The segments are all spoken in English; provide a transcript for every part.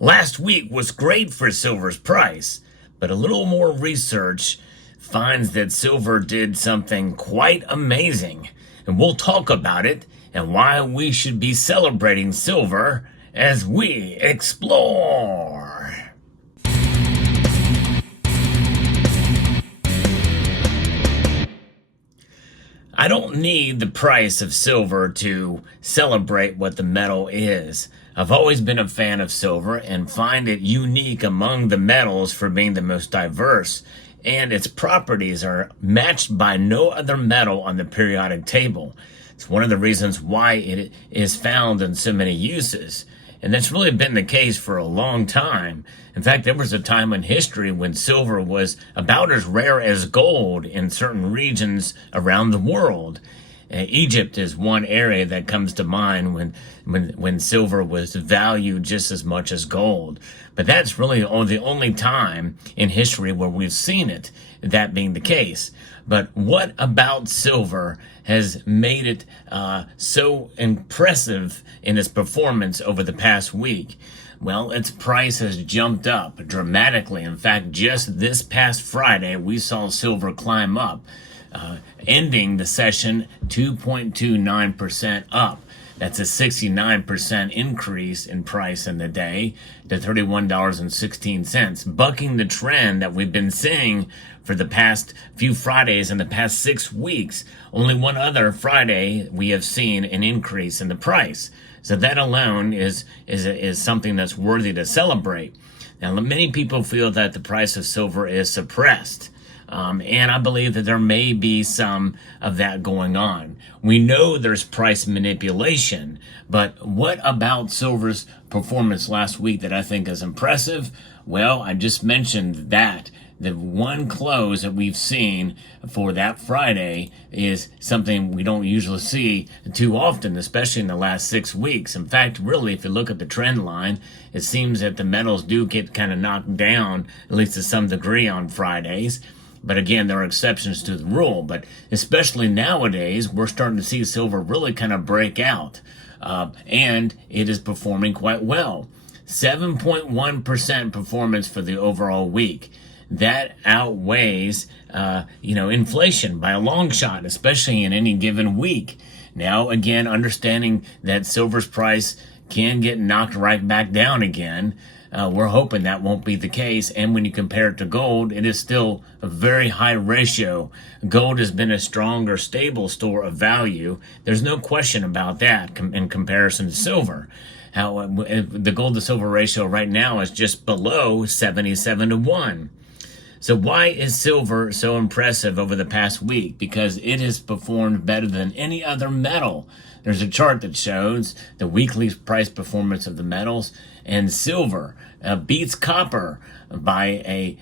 Last week was great for silver's price, but a little more research finds that silver did something quite amazing. And we'll talk about it and why we should be celebrating silver as we explore. I don't need the price of silver to celebrate what the metal is. I've always been a fan of silver and find it unique among the metals for being the most diverse, and its properties are matched by no other metal on the periodic table. It's one of the reasons why it is found in so many uses. And that's really been the case for a long time. In fact, there was a time in history when silver was about as rare as gold in certain regions around the world. Egypt is one area that comes to mind when silver was valued just as much as gold. But that's really the only time in history where we've seen it, that being the case. But what about silver has made it so impressive in its performance over the past week? Well, its price has jumped up dramatically. In fact, just this past Friday, we saw silver climb up, ending the session 2.29% up. That's a 69% increase in price in the day to $31.16, bucking the trend that we've been seeing for the past few Fridays and the past 6 weeks. Only one other Friday we have seen an increase in the price. So that alone is something that's worthy to celebrate. Now, many people feel that the price of silver is suppressed. And I believe that there may be some of that going on. We know there's price manipulation, but what about silver's performance last week that I think is impressive? Well, I just mentioned that. The one close that we've seen for that Friday is something we don't usually see too often, especially in the last 6 weeks. In fact, really, if you look at the trend line, it seems that the metals do get kind of knocked down, at least to some degree, on Fridays. But again, there are exceptions to the rule. But especially nowadays, we're starting to see silver really kind of break out. And it is performing quite well. 7.1% performance for the overall week. That outweighs, inflation by a long shot, especially in any given week. Now, again, understanding that silver's price can get knocked right back down again. We're hoping that won't be the case. And when you compare it to gold, it is still a very high ratio. Gold has been a stronger, stable store of value. There's no question about that in comparison to silver. How the gold to silver ratio right now is just below 77-1. So why is silver so impressive over the past week? Because it has performed better than any other metal. There's a chart that shows the weekly price performance of the metals, and silver beats copper by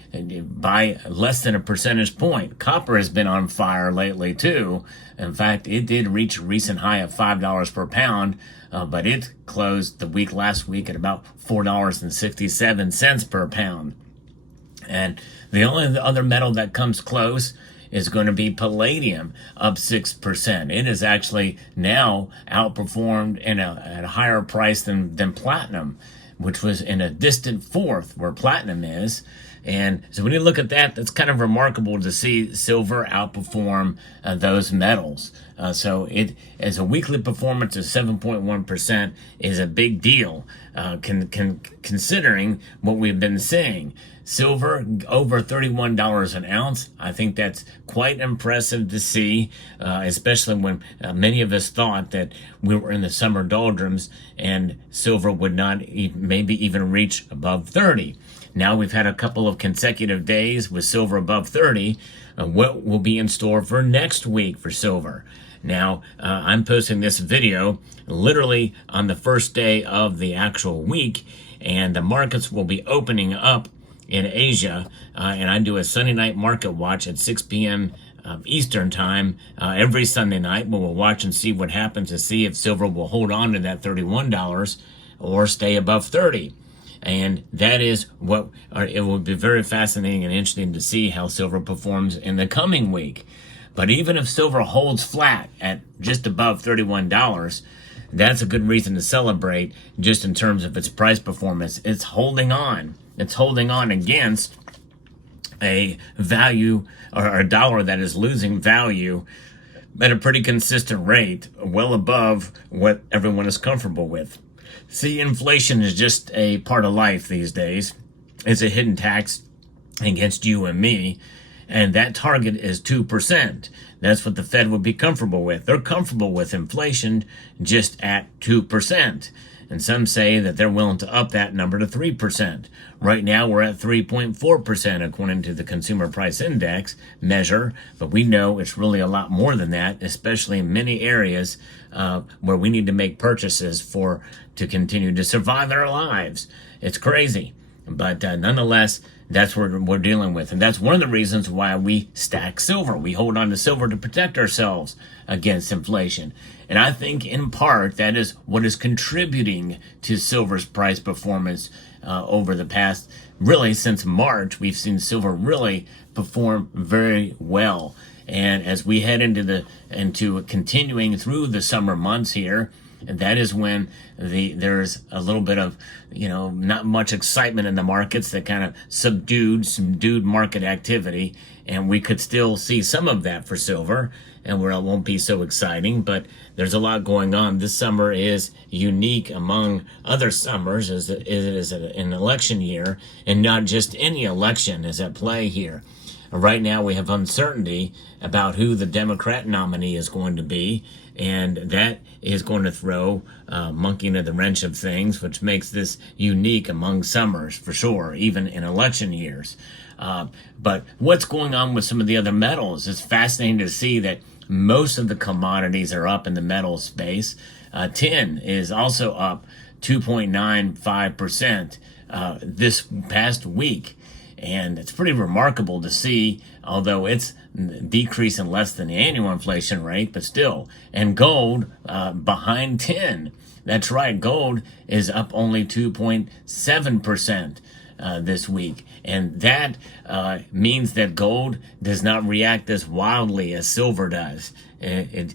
less than a percentage point. Copper has been on fire lately too. In fact, it did reach a recent high of $5 per pound, but it closed the week last week at about $4.67 per pound. And the only other metal that comes close is going to be palladium, up 6%. It is actually now outperformed at a higher price than platinum, which was in a distant fourth where platinum is. And so when you look at that, that's kind of remarkable to see silver outperform those metals. So it, as a weekly performance of 7.1%, is a big deal, considering what we've been seeing. Silver over $31 an ounce. I think that's quite impressive to see, especially when many of us thought that we were in the summer doldrums and silver would not maybe even reach above 30. Now we've had a couple of consecutive days with silver above 30. What will be in store for next week for silver? Now, I'm posting this video literally on the first day of the actual week, and the markets will be opening up in Asia, and I do a Sunday night market watch at 6 p.m. Eastern time every Sunday night, where we'll watch and see what happens to see if silver will hold on to that $31 or stay above 30. And that is what it will be very fascinating and interesting to see how silver performs in the coming week. But even if silver holds flat at just above $31, that's a good reason to celebrate just in terms of its price performance. It's holding on. It's holding on against a value or a dollar that is losing value at a pretty consistent rate, well above what everyone is comfortable with. See, inflation is just a part of life these days. It's a hidden tax against you and me, and that target is 2%. That's what the Fed would be comfortable with. They're comfortable with inflation just at 2%. And some say that they're willing to up that number to 3%. Right now, we're at 3.4% according to the Consumer Price Index measure, but we know it's really a lot more than that, especially in many areas where we need to make purchases to continue to survive our lives. It's crazy, but nonetheless, that's what we're dealing with. And that's one of the reasons why we stack silver. We hold on to silver to protect ourselves against inflation. And I think in part that is what is contributing to silver's price performance over the past, really since March. We've seen silver really perform very well. And as we head into continuing through the summer months here, and that is when there's a little bit of, not much excitement in the markets that kind of subdued market activity. And we could still see some of that for silver, and where it won't be so exciting, but there's a lot going on. This summer is unique among other summers as it is an election year, and not just any election is at play here. Right now we have uncertainty about who the Democrat nominee is going to be, and that is going to throw a monkey into the wrench of things, which makes this unique among summers for sure, even in election years. But what's going on with some of the other metals? It's fascinating to see that most of the commodities are up in the metal space. Tin is also up 2.95% this past week. And it's pretty remarkable to see, although it's decreasing less than the annual inflation rate, but still. And gold behind tin. That's right, gold is up only 2.7% this week. And that means that gold does not react as wildly as silver does. But it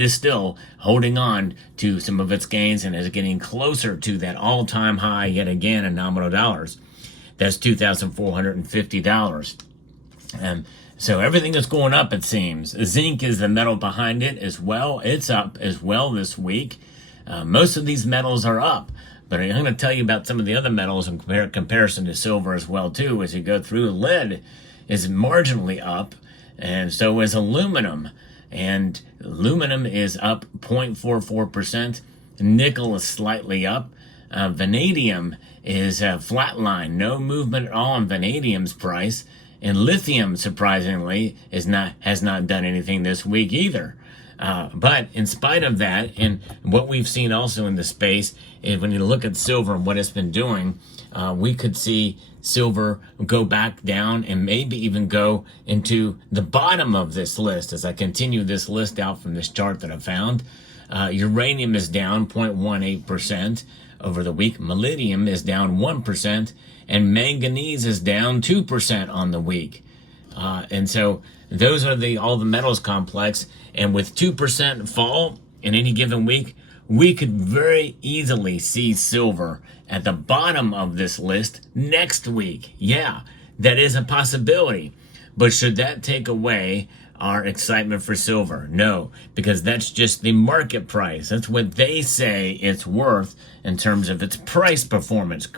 is still holding on to some of its gains and is getting closer to that all-time high yet again in nominal dollars. That's $2,450. So everything is going up, it seems. Zinc is the metal behind it as well. It's up as well this week. Most of these metals are up. But I'm going to tell you about some of the other metals in comparison to silver as well, too, as you go through. Lead is marginally up, and so is aluminum. And aluminum is up 0.44%. Nickel is slightly up. Vanadium is flatline, no movement at all in vanadium's price, and lithium, surprisingly, has not done anything this week either. But in spite of that, and what we've seen also in the space is when you look at silver and what it's been doing, we could see silver go back down and maybe even go into the bottom of this list as I continue this list out from this chart that I found. Uranium is down 0.18%. Over the week. Palladium is down 1%, and manganese is down 2% on the week. And so those are all the metals complex. And with 2% fall in any given week, we could very easily see silver at the bottom of this list next week. Yeah, that is a possibility. But should that take away our excitement for silver? No, because that's just the market price. That's what they say it's worth in terms of its price performance,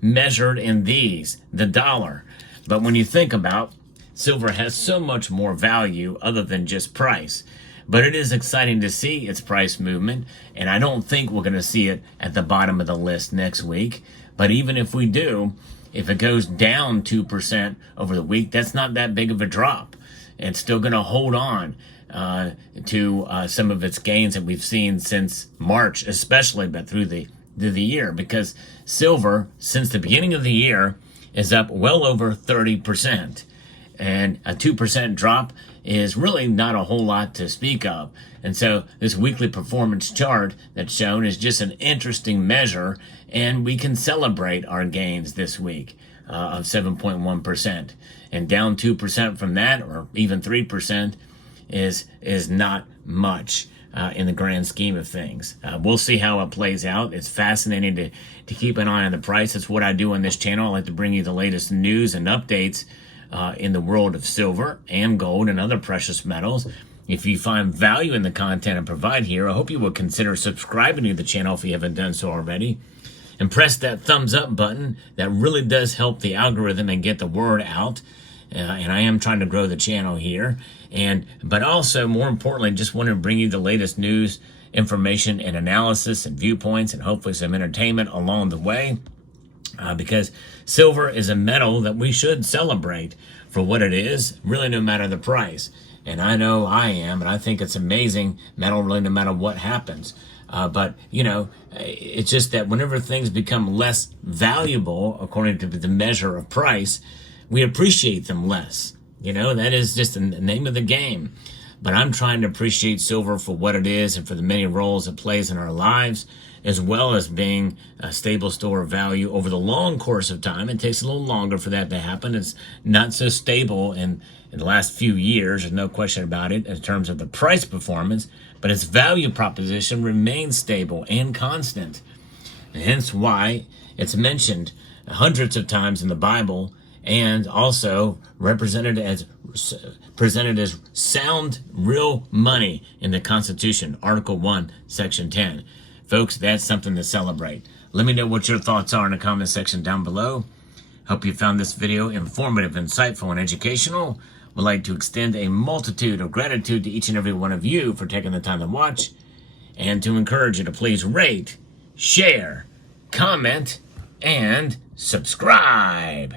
measured in the dollar. But when you think about, silver has so much more value other than just price. But it is exciting to see its price movement, and I don't think we're going to see it at the bottom of the list next week. But even if we do, if it goes down 2% over the week, that's not that big of a drop. It's still going to hold on to some of its gains that we've seen since March, especially, but through the year, because silver, since the beginning of the year, is up well over 30%. And a 2% drop is really not a whole lot to speak of. And so this weekly performance chart that's shown is just an interesting measure, and we can celebrate our gains this week of 7.1%. And down 2% from that, or even 3%, is not much. in the grand scheme of things. We'll see how it plays out. It's fascinating to keep an eye on the price. It's what I do on this channel. I like to bring you the latest news and updates in the world of silver and gold and other precious metals. If you find value in the content I provide here, I hope you will consider subscribing to the channel if you haven't done so already. And press that thumbs up button. That really does help the algorithm and get the word out. And I am trying to grow the channel here. But also, more importantly, just want to bring you the latest news, information, and analysis and viewpoints, and hopefully some entertainment along the way. Because silver is a metal that we should celebrate for what it is, really no matter the price. And I know I am, and I think it's amazing metal, really no matter what happens. But, you know, it's just that whenever things become less valuable, according to the measure of price, we appreciate them less. You know, that is just the name of the game. But I'm trying to appreciate silver for what it is and for the many roles it plays in our lives, as well as being a stable store of value over the long course of time. It takes a little longer for that to happen. It's not so stable in the last few years, there's no question about it, in terms of the price performance, but its value proposition remains stable and constant. And hence why it's mentioned hundreds of times in the Bible, and also presented as sound, real money in the Constitution, Article 1, Section 10. Folks, that's something to celebrate. Let me know what your thoughts are in the comment section down below. Hope you found this video informative, insightful, and educational. Would like to extend a multitude of gratitude to each and every one of you for taking the time to watch, and to encourage you to please rate, share, comment, and subscribe.